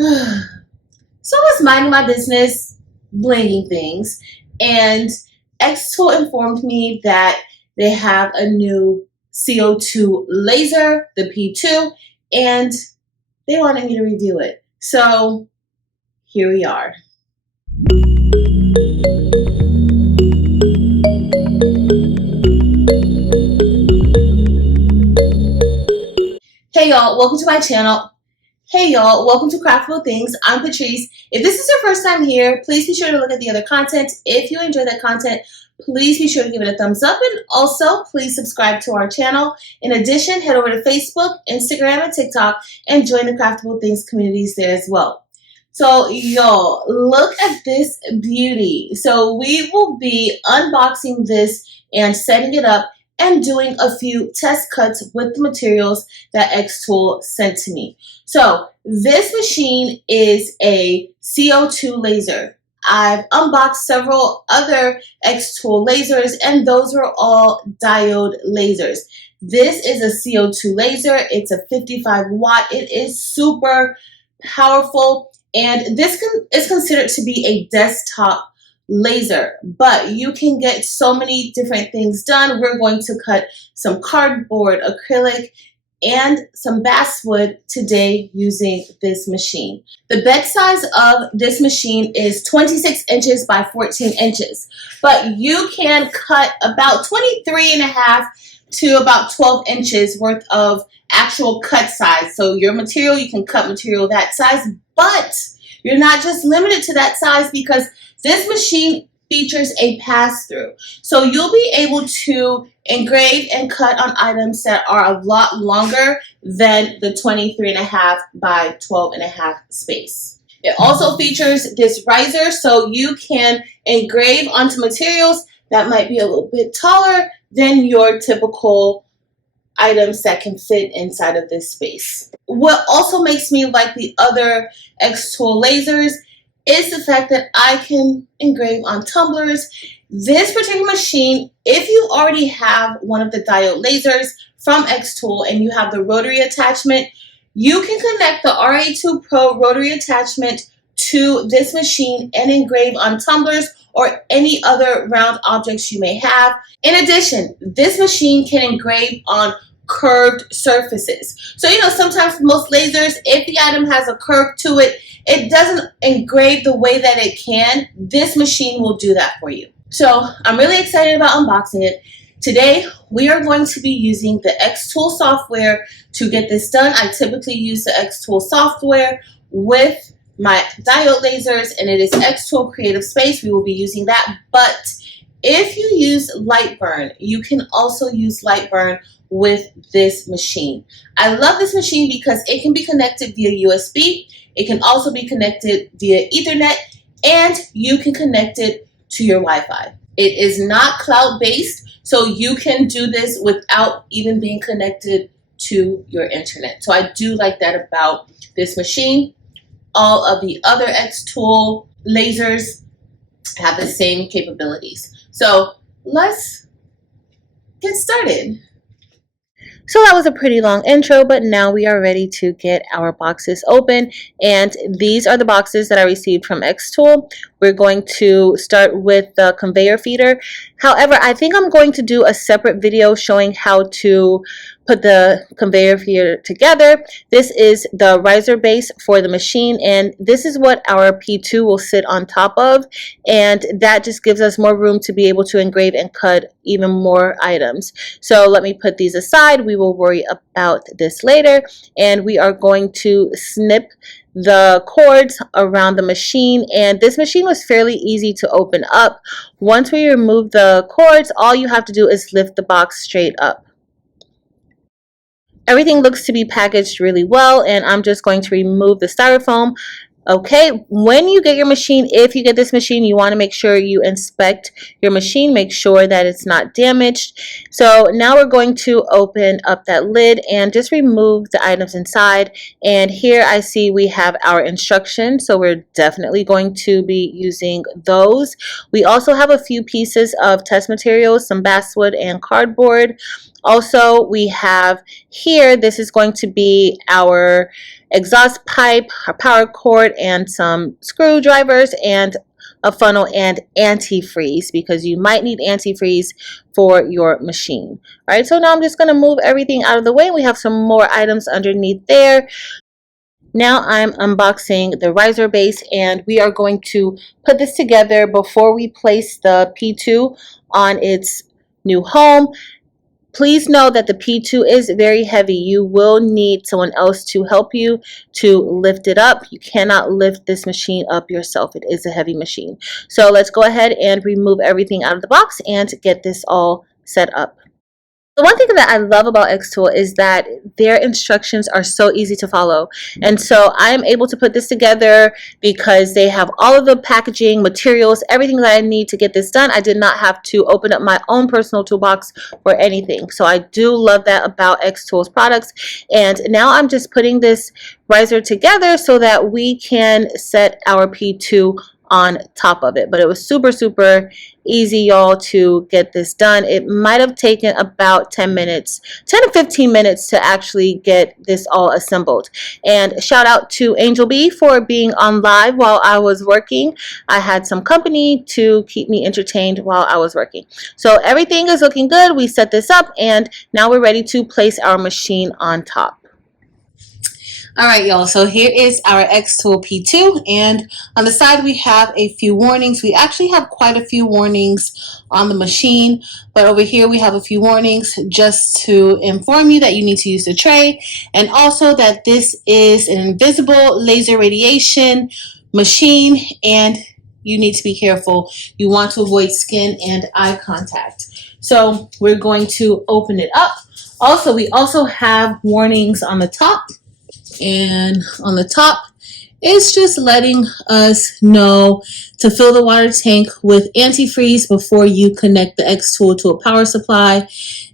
So I was minding my business, blinging things, and xTOOL informed me that they have a new CO2 laser, the P2, and they wanted me to review it. So here we are. Hey y'all, welcome to my channel. Hey y'all, welcome to Craftable Things. I'm Patrice. If this is your first time here, please be sure to look at the other content. If you enjoy that content, please be sure to give it a thumbs up, and also please subscribe to our channel. In addition, head over to Facebook, Instagram, and TikTok and join the Craftable Things communities there as well. So y'all, look at this beauty. So we will be unboxing this and setting it up and doing a few test cuts with the materials that xTOOL sent to me. So this machine is a CO2 laser. I've unboxed several other xTOOL lasers, and those are all diode lasers. This is a CO2 laser. It's a 55 watt. It is super powerful, and this is considered to be a desktop laser, but you can get so many different things done. We're going to cut some cardboard, acrylic, and some basswood today using this machine. The bed size of this machine is 26 inches by 14 inches, but you can cut about 23.5 to about 12 inches worth of actual cut size. So your material, you can cut material that size, but you're not just limited to that size, because this machine features a pass-through. So you'll be able to engrave and cut on items that are a lot longer than the 23.5 by 12.5 space. It also features this riser, so you can engrave onto materials that might be a little bit taller than your typical items that can fit inside of this space. What also makes me like the other xTOOL lasers is the fact that I can engrave on tumblers. This particular machine, if you already have one of the diode lasers from xTOOL and you have the rotary attachment, you can connect the RA2 Pro rotary attachment to this machine and engrave on tumblers or any other round objects you may have. In addition, this machine can engrave on curved surfaces. So, sometimes most lasers, if the item has a curve to it, it doesn't engrave the way that it can. This machine will do that for you. So I'm really excited about unboxing it. Today, we are going to be using the xTOOL software to get this done. I typically use the xTOOL software with my diode lasers, and it is xTOOL Creative Space. We will be using that. But if you use Lightburn, you can also use Lightburn with this machine. I love this machine because it can be connected via USB. It can also be connected via Ethernet, and you can connect it to your Wi-Fi. It is not cloud-based, so you can do this without even being connected to your internet. So I do like that about this machine. All of the other xTOOL lasers have the same capabilities. So let's get started. So that was a pretty long intro, but now we are ready to get our boxes open, and these are the boxes that I received from xTOOL. We're going to start with the conveyor feeder. However, I think I'm going to do a separate video showing how to put the conveyor feeder together. This is the riser base for the machine, and this is what our P2 will sit on top of, and that just gives us more room to be able to engrave and cut even more items. So let me put these aside. We will worry about this later, and we are going to snip the cords around the machine, and this machine was fairly easy to open up. Once we remove the cords, all you have to do is lift the box straight up. Everything looks to be packaged really well, and I'm just going to remove the styrofoam. Okay, when you get your machine, if you get this machine, you want to make sure you inspect your machine, make sure that it's not damaged. So now we're going to open up that lid and just remove the items inside. And here I see we have our instructions, so we're definitely going to be using those. We also have a few pieces of test materials, some basswood and cardboard. Also, we have here, this is going to be our exhaust pipe, our power cord, and some screwdrivers, and a funnel and antifreeze, because you might need antifreeze for your machine. All right, so now I'm just going to move everything out of the way. We have some more items underneath there. Now I'm unboxing the riser base, and we are going to put this together before we place the P2 on its new home. Please know that the P2 is very heavy. You will need someone else to help you to lift it up. You cannot lift this machine up yourself. It is a heavy machine. So let's go ahead and remove everything out of the box and get this all set up. The one thing that I love about xTOOL is that their instructions are so easy to follow. And so I am able to put this together because they have all of the packaging, materials, everything that I need to get this done. I did not have to open up my own personal toolbox or anything. So I do love that about xTOOL's products. And now I'm just putting this riser together so that we can set our P2 on top of it. But it was super easy, y'all, to get this done. It might have taken about 10 to 15 minutes to actually get this all assembled. And shout out to Angel B for being on live while I was working. I had some company to keep me entertained while I was working. So everything is looking good. We set this up, and now we're ready to place our machine on top. All right, y'all, so here is our xTOOL P2, and on the side we have a few warnings. We actually have quite a few warnings on the machine, but over here we have a few warnings just to inform you that you need to use the tray, and also that this is an invisible laser radiation machine, and you need to be careful. You want to avoid skin and eye contact. So we're going to open it up. Also, we also have warnings on the top. And on the top, it's just letting us know to fill the water tank with antifreeze before you connect the xTOOL to a power supply.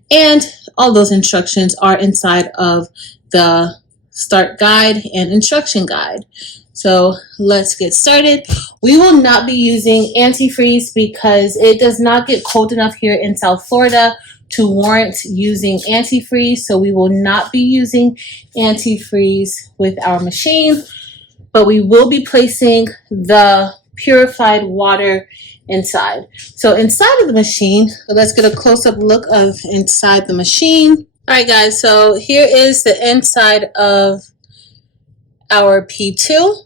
And all those instructions are inside of the start guide and instruction guide. So let's get started. We will not be using antifreeze because it does not get cold enough here in South Florida to warrant using antifreeze, so we will not be using antifreeze with our machine, but we will be placing the purified water inside. So inside of the machine, let's get a close-up look of inside the machine. All right, guys, so here is the inside of our P2.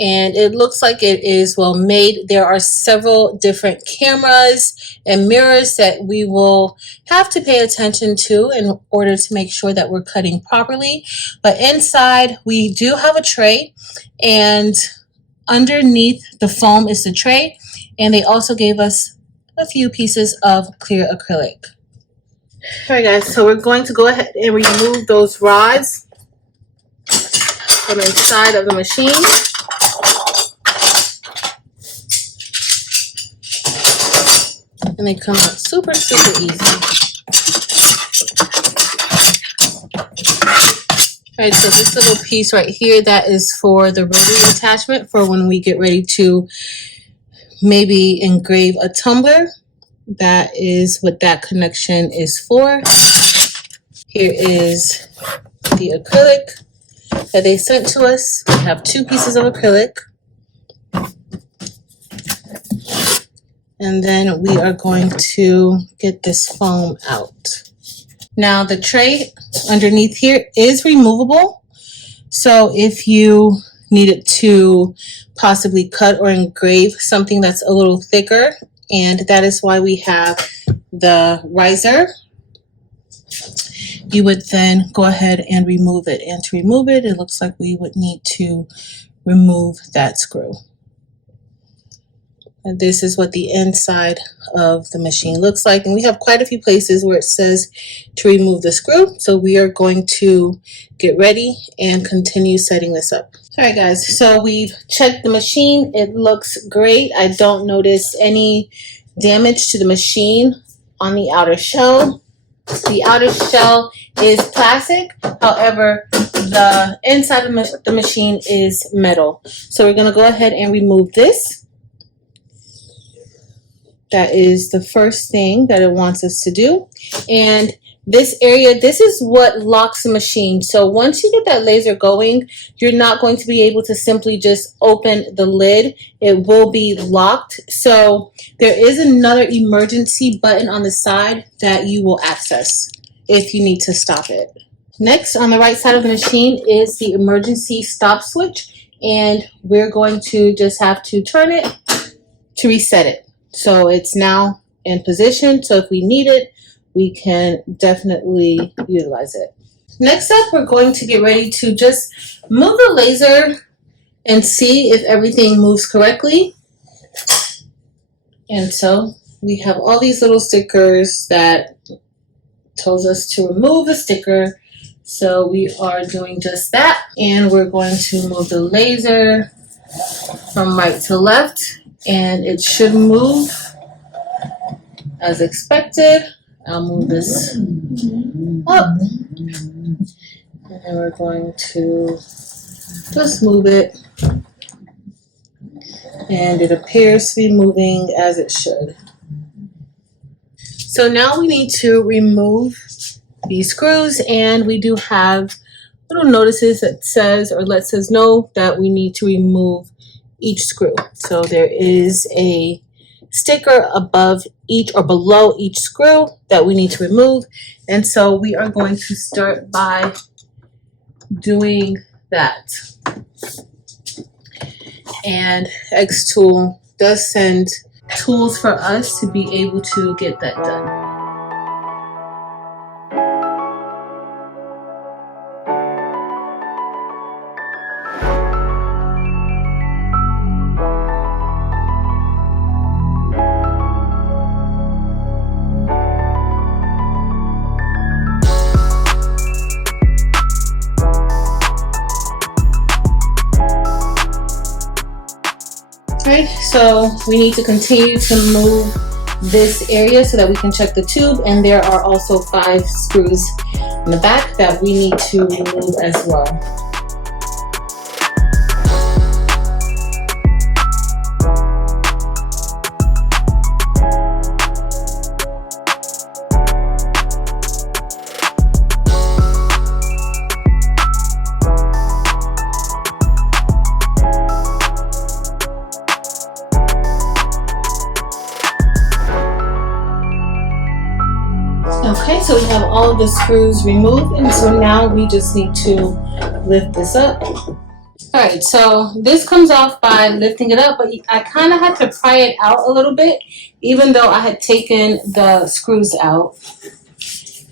And it looks like it is well made. There are several different cameras and mirrors that we will have to pay attention to in order to make sure that we're cutting properly. But inside we do have a tray, and underneath the foam is the tray, and they also gave us a few pieces of clear acrylic. All right, guys, so we're going to go ahead and remove those rods from inside of the machine. And they come out super easy. All right, so this little piece right here, that is for the rotary attachment for when we get ready to maybe engrave a tumbler. That is what that connection is for. Here is the acrylic that they sent to us. We have 2 pieces of acrylic. And then we are going to get this foam out. Now the tray underneath here is removable. So if you needed to possibly cut or engrave something that's a little thicker, and that is why we have the riser, you would then go ahead and remove it. And to remove it, it looks like we would need to remove that screw. And this is what the inside of the machine looks like. And we have quite a few places where it says to remove the screw. So we are going to get ready and continue setting this up. All right, guys, so we've checked the machine. It looks great. I don't notice any damage to the machine on the outer shell. The outer shell is plastic. However, the inside of the machine is metal. So we're going to go ahead and remove this. that is the first thing that it wants us to do. And this area, this is what locks the machine. So once you get that laser going, you're not going to be able to simply just open the lid. It will be locked. So there is another emergency button on the side that you will access if you need to stop it. Next, on the right side of the machine is the emergency stop switch, and we're going to just have to turn it to reset it. So it's now in position, so if we need it, we can definitely utilize it. Next up, we're going to get ready to just move the laser and see if everything moves correctly. And so we have all these little stickers that tells us to remove the sticker. So we are doing just that. And we're going to move the laser from right to left, and it should move as expected. I'll move this up, and we're going to just move it, and it appears to be moving as it should. So now we need to remove these screws, and we do have little notices that says or lets us know that we need to remove each screw. So there is a sticker above each or below each screw that we need to remove, and so we are going to start by doing that. And xTOOL does send tools for us to be able to get that done. Right, so we need to continue to move this area so that we can check the tube, and there are also 5 screws in the back that we need to remove as well. Okay, so we have all of the screws removed, and so now we just need to lift this up. Alright, so this comes off by lifting it up, but I kind of had to pry it out a little bit, even though I had taken the screws out.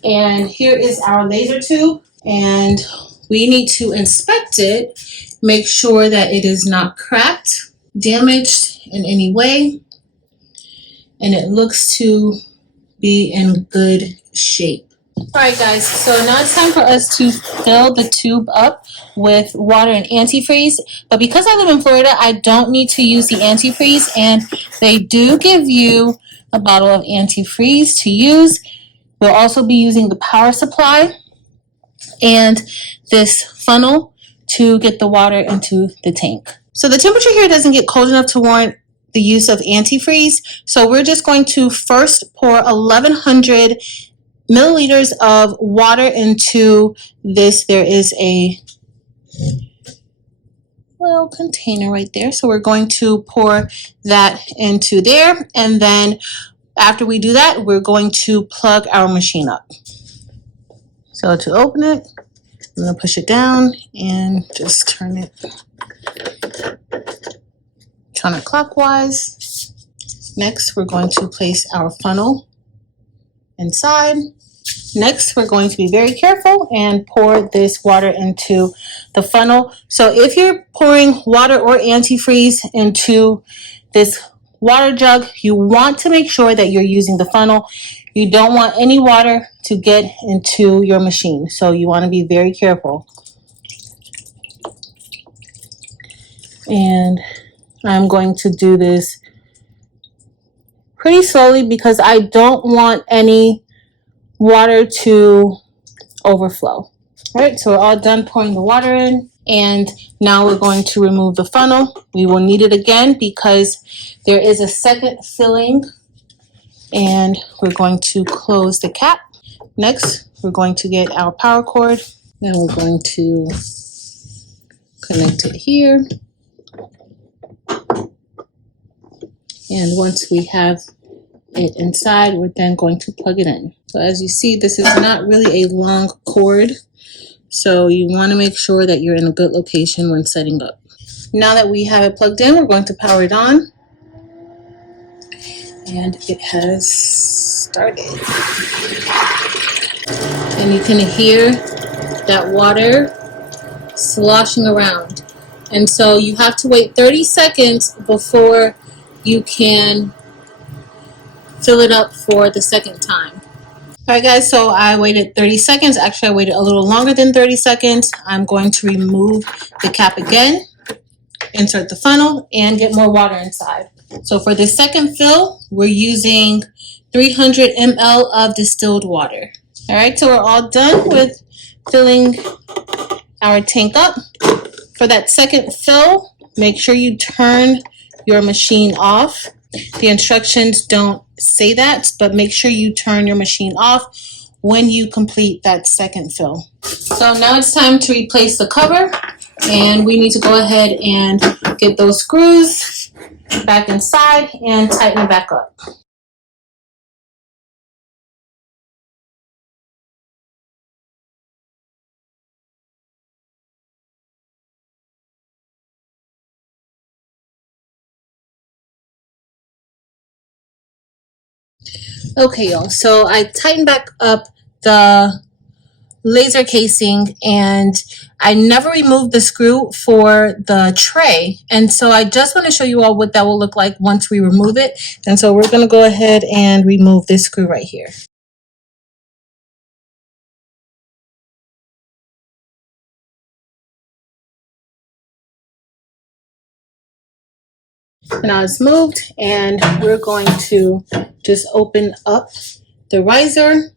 And here is our laser tube, and we need to inspect it, make sure that it is not cracked, damaged in any way, and it looks to be in good shape. Alright guys, so now it's time for us to fill the tube up with water and antifreeze, but because I live in Florida, I don't need to use the antifreeze, and they do give you a bottle of antifreeze to use. We'll also be using the power supply and this funnel to get the water into the tank. So the temperature here doesn't get cold enough to warrant the use of antifreeze, so we're just going to first pour 1100 milliliters of water into this. There is a little container right there, so we're going to pour that into there, and then after we do that, we're going to plug our machine up. So to open it, I'm going to push it down and just turn it counterclockwise. Next, we're going to place our funnel inside. Next, we're going to be very careful and pour this water into the funnel. So if you're pouring water or antifreeze into this water jug, you want to make sure that you're using the funnel. You don't want any water to get into your machine, so you want to be very careful. And I'm going to do this pretty slowly because I don't want any water to overflow. All right, so we're all done pouring the water in, and now we're going to remove the funnel. We will need it again because there is a second filling And we're going to close the cap. Next, we're going to get our power cord, and we're going to connect it here. And once we have it inside, we're then going to plug it in. So as you see, this is not really a long cord, so you want to make sure that you're in a good location when setting up. Now that we have it plugged in, we're going to power it on. And it has started. And you can hear that water sloshing around. And so you have to wait 30 seconds before you can fill it up for the second time. Alright guys, so I waited 30 seconds. Actually, I waited a little longer than 30 seconds. I'm going to remove the cap again, insert the funnel, and get more water inside. So for the second fill, we're using 300 ml of distilled water. Alright, so we're all done with filling our tank up. For that second fill, make sure you turn your machine off. The instructions don't say that, but make sure you turn your machine off when you complete that second fill. So now it's time to replace the cover, and we need to go ahead and get those screws back inside and tighten it back up. Okay, y'all, so I tightened back up the laser casing, and I never removed the screw for the tray, and so I just want to show you all what that will look like once we remove it. And so we're going to go ahead and remove this screw right here. Now it's moved, and we're going to just open up the riser,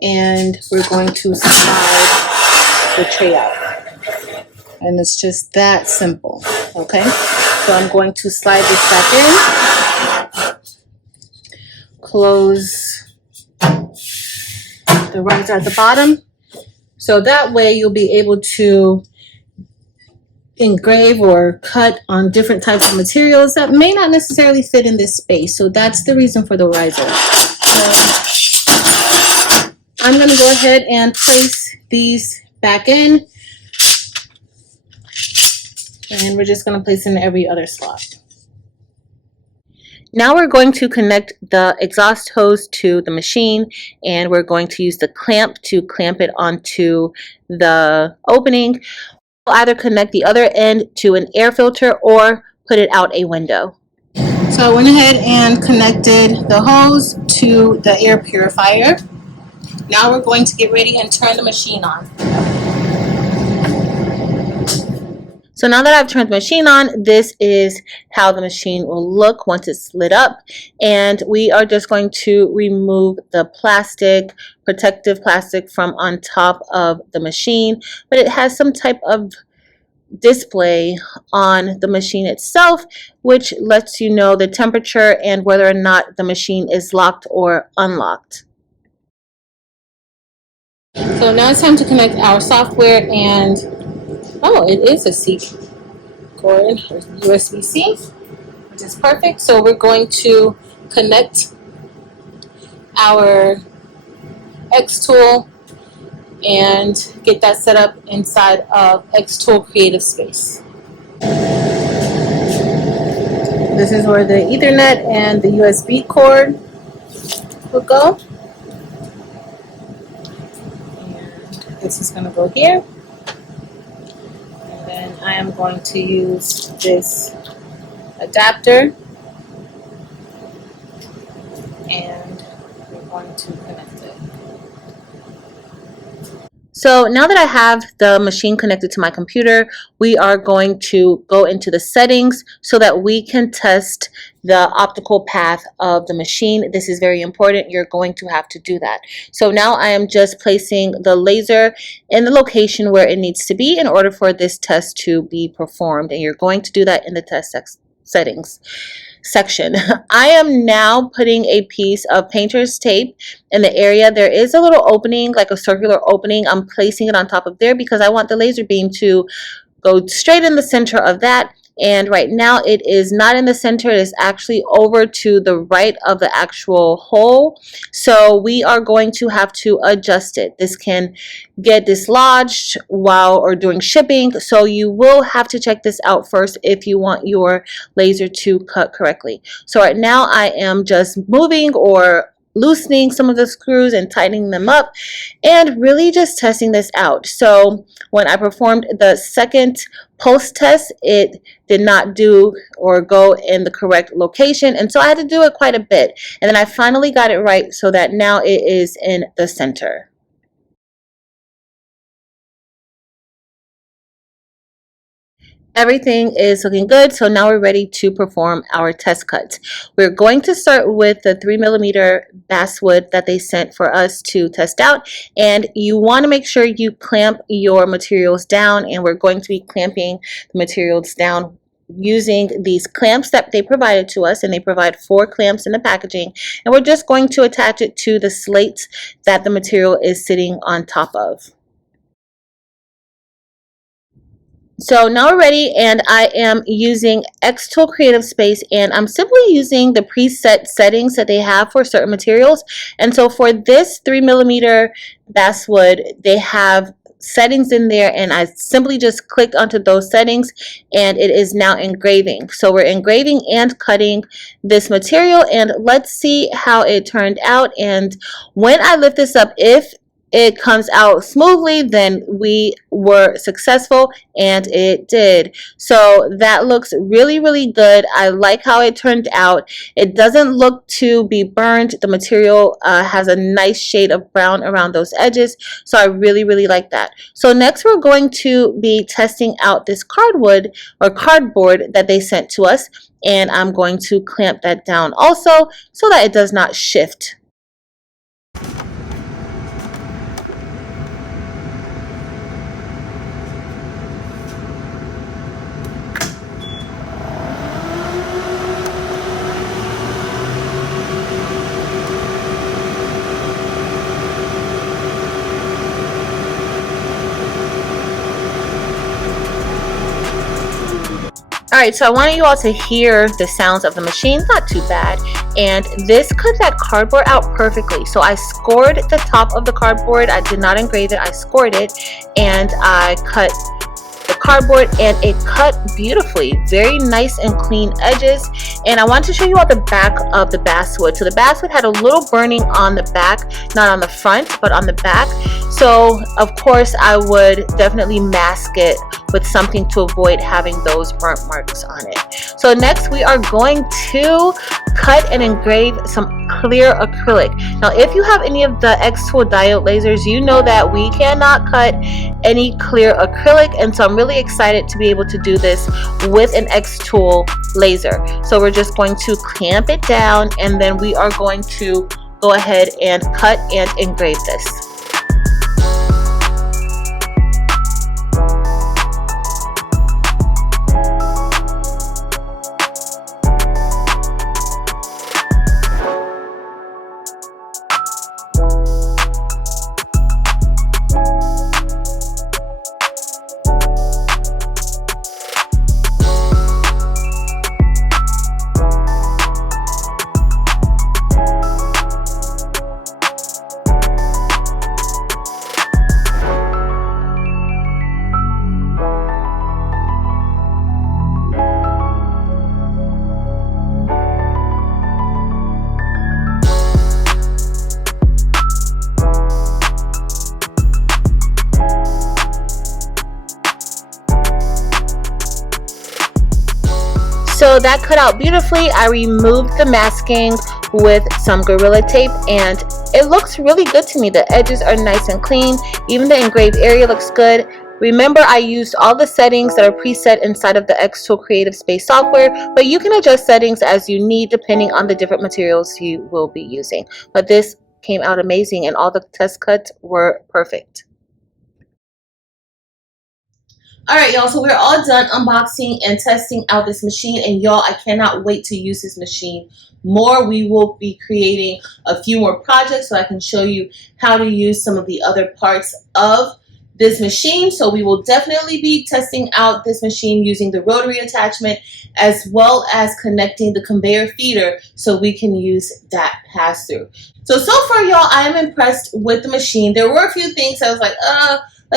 and we're going to slide the tray out. And it's just that simple, okay? So I'm going to slide this back in, close the riser at the bottom, so that way you'll be able to engrave or cut on different types of materials that may not necessarily fit in this space. So that's the reason for the riser. So I'm going to go ahead and place these back in, and we're just going to place in every other slot. Now we're going to connect the exhaust hose to the machine, and we're going to use the clamp to clamp it onto the opening. We'll either connect the other end to an air filter or put it out a window. So I went ahead and connected the hose to the air purifier. Now we're going to get ready and turn the machine on. So now that I've turned the machine on, this is how the machine will look once it's lit up. And we are just going to remove the plastic, protective plastic from on top of the machine. But it has some type of display on the machine itself, which lets you know the temperature and whether or not the machine is locked or unlocked. So now it's time to connect our software, and oh, it is a C cord, USB-C, which is perfect. So we're going to connect our xTOOL and get that set up inside of xTOOL Creative Space. This is where the Ethernet and the USB cord will go. And this is going to go here. And then I am going to use this adapter, and we're going to connect it. So now that I have the machine connected to my computer, we are going to go into the settings so that we can test the optical path of the machine. This is very important. You're going to have to do that. So now I am just placing the laser in the location where it needs to be in order for this test to be performed. And you're going to do that in the test settings. section. I am now putting a piece of painter's tape in the area. There is a little opening, like a circular opening. I'm placing it on top of there because I want the laser beam to go straight in the center of that. And right now it is not in the center, it is actually over to the right of the actual hole. So we are going to have to adjust it. This can get dislodged while or during shipping. So you will have to check this out first if you want your laser to cut correctly. So right now I am just moving or loosening some of the screws and tightening them up and really just testing this out. So when I performed the second post test, it did not do or go in the correct location, and so I had to do it quite a bit, and then I finally got it right so that now it is in the center. Everything is looking good, so now we're ready to perform our test cuts. We're going to start with the 3mm basswood that they sent for us to test out, and you want to make sure you clamp your materials down, and we're going to be clamping the materials down using these clamps that they provided to us, and they provide 4 clamps in the packaging, and we're just going to attach it to the slates that the material is sitting on top of. So now we're ready, and I am using xTOOL Creative Space, and I'm simply using the preset settings that they have for certain materials. And so for this 3mm basswood, they have settings in there, and I simply just clicked onto those settings and it is now engraving. So we're engraving and cutting this material, and let's see how it turned out. And when I lift this up, if it comes out smoothly, then we were successful, and it did. So that looks really, really good. I like how it turned out. It doesn't look to be burned. The material has a nice shade of brown around those edges, so I really, really like that. So next we're going to be testing out this cardboard that they sent to us, and I'm going to clamp that down also so that it does not shift. Alright, so I wanted you all to hear the sounds of the machine. Not too bad. And this cut that cardboard out perfectly. So I scored the top of the cardboard. I did not engrave it. I scored it, and I cut the cardboard, and it cut beautifully. Very nice and clean edges. And I want to show you all the back of the basswood. So the basswood had a little burning on the back, not on the front, but on the back. So of course I would definitely mask it with something to avoid having those burnt marks on it. So next we are going to cut and engrave some clear acrylic. Now if you have any of the xTOOL diode lasers, you know that we cannot cut any clear acrylic, and so I'm really excited to be able to do this with an xTOOL laser. So we're just going to clamp it down, and then we are going to go ahead and cut and engrave this. So that cut out beautifully. I removed the masking with some Gorilla Tape, and it looks really good to me. The edges are nice and clean. Even the engraved area looks good. Remember, I used all the settings that are preset inside of the xTOOL Creative Space software, but you can adjust settings as you need depending on the different materials you will be using. But this came out amazing, and all the test cuts were perfect. Alright, y'all, so we're all done unboxing and testing out this machine, and y'all, I cannot wait to use this machine more. We will be creating a few more projects so I can show you how to use some of the other parts of this machine. So we will definitely be testing out this machine using the rotary attachment as well as connecting the conveyor feeder so we can use that pass-through. So far, y'all, I am impressed with the machine. There were a few things I was like,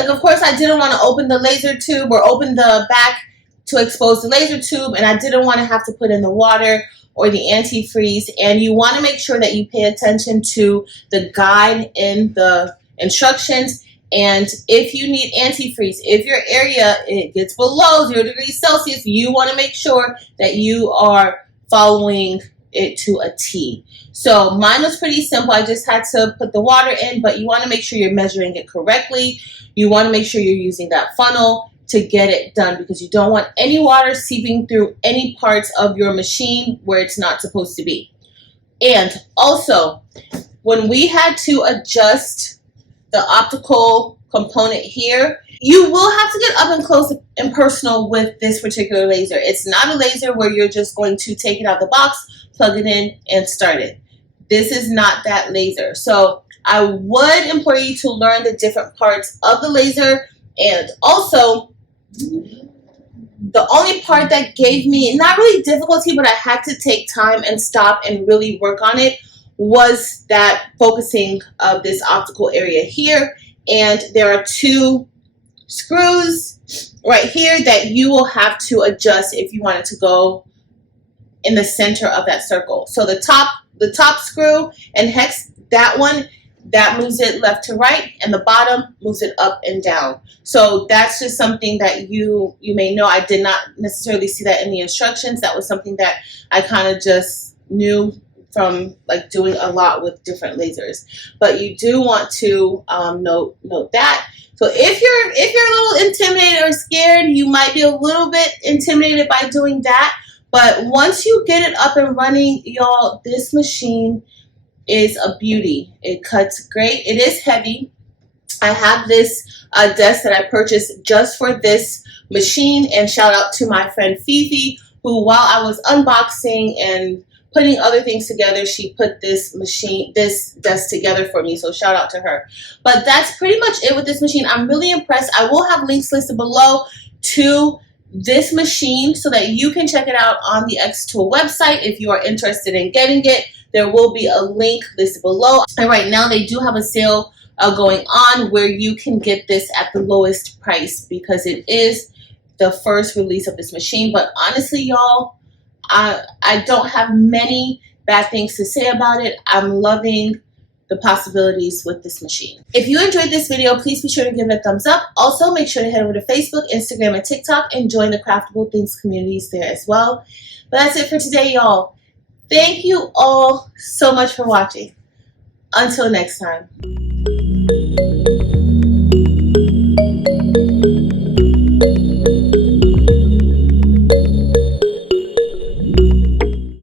of course I didn't want to open the laser tube or open the back to expose the laser tube, and I didn't want to have to put in the water or the antifreeze. And you want to make sure that you pay attention to the guide in the instructions. And if you need antifreeze, if your area it gets below 0 degrees Celsius, you want to make sure that you are following it to a T. So mine was pretty simple. I just had to put the water in, but you want to make sure you're measuring it correctly. You want to make sure you're using that funnel to get it done, because you don't want any water seeping through any parts of your machine where it's not supposed to be. And also, when we had to adjust the optical component here, you will have to get up and close and personal with this particular laser. It's not a laser where you're just going to take it out of the box, plug it in, and start it. This is not that laser. So I would implore you to learn the different parts of the laser. And also, the only part that gave me, not really difficulty, but I had to take time and stop and really work on it, was that focusing of this optical area here. And there are 2 screws right here that you will have to adjust if you want it to go in the center of that circle. So the top screw and hex, that one, that moves it left to right, and the bottom moves it up and down. So that's just something that you may know. I did not necessarily see that in the instructions. That was something that I kind of just knew from like doing a lot with different lasers. But you do want to note that. So if you're a little intimidated or scared, you might be a little bit intimidated by doing that. But once you get it up and running, y'all, this machine is a beauty. It cuts great. It is heavy. I have this desk that I purchased just for this machine, and shout out to my friend Fifi, who while I was unboxing and putting other things together, she put this desk together for me. So shout out to her. But that's pretty much it with this machine. I'm really impressed. I will have links listed below to this machine so that you can check it out on the xTOOL website if you are interested in getting it. There will be a link listed below. And right now they do have a sale going on where you can get this at the lowest price because it is the first release of this machine. But honestly, y'all, I don't have many bad things to say about it. I'm loving the possibilities with this machine. If you enjoyed this video, please be sure to give it a thumbs up. Also, make sure to head over to Facebook, Instagram, and TikTok and join the Craftable Things communities there as well. But that's it for today, y'all. Thank you all so much for watching. Until next time.